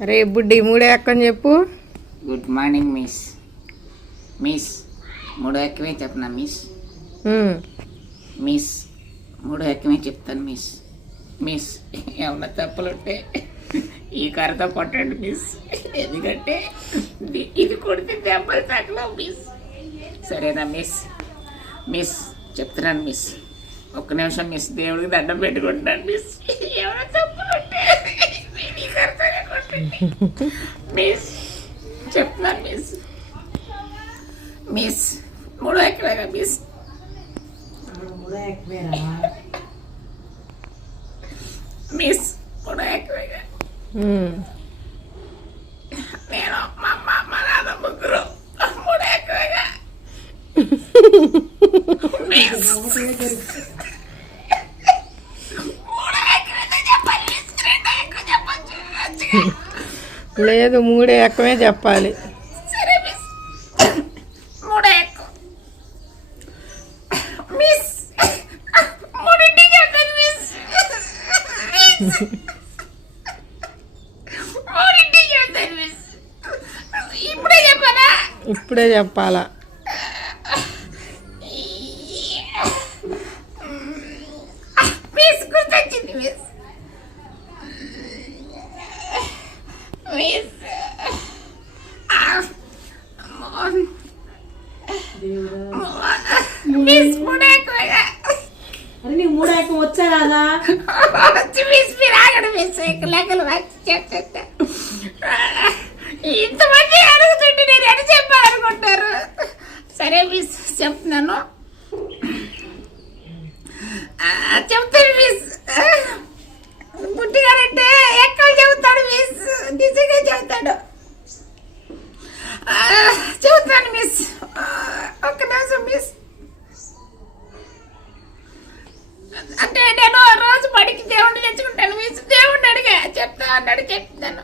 అరే బుడ్డి మూడే ఎక్కని చెప్పు. Good morning miss. మిస్ మూడో ఎక్కమే చెప్పనా మిస్? మిస్ మూడో ఎక్కమే చెప్తాను మిస్. మిస్ ఏమన్నా తప్పులుంటే ఈ కర్రతో కొట్టండి మిస్, ఎందుకంటే ఇది కొడితే దెబ్బలు తగ్గలేవు మిస్. సరేనా మిస్? మిస్ చెప్తున్నాను మిస్, ఒక్క నిమిషం మిస్, దేవుడికి దండం పెట్టుకుంటున్నాను మిస్. ఏమైనా తప్పులుంటే ఈ కర్రతోనే కొట్టండి మిస్, చెప్తున్నాను మిస్. మిస్ మూడో ఎక్కడేగా మిస్? మిస్ మూడో ఎక్కడేగా? నేను మా అమ్మ మా నాన్న ముగ్గురు మూడో ఎక్కడేగా మిస్. లేదు మూడే ఎక్కమే చెప్పాలి. సరే మిస్, మూడో ఎక్కువ మిస్. మూడింటికి చెప్పండి మిస్. మూడింటికి చెప్తాను మిస్. ఇప్పుడే చెప్పనా? ఇప్పుడే చెప్పాలా? మిస్ గుర్తొచ్చింది మిస్. మిస్ మిస్ మూడో ఎక్కువగా. అరే నీకు మూడో ఎక్కం వచ్చా రాదా? వచ్చి మిస్ మీరు ఆగడు మిస్, లెక్కలు వచ్చి చెప్తా. ఇంతమంది అడుగుతుంటే నేను ఎడ చెప్పాలనుకుంటారు. సరే మిస్ చెప్తున్నాను, చెప్తాను మిస్. పుట్టిగారంటే ఎక్కడ చెబుతాడు మిస్, నిజంగా చెబుతాడు. చెబుతాను మిస్, ఒక్క నిమిషం మిస్. అంటే నేను రోజు బడికి దేవుణ్ణి తెచ్చుకుంటాను మిస్. దేవుణ్ణి అడిగా చెప్తా అన్నాడు, చెప్తాను.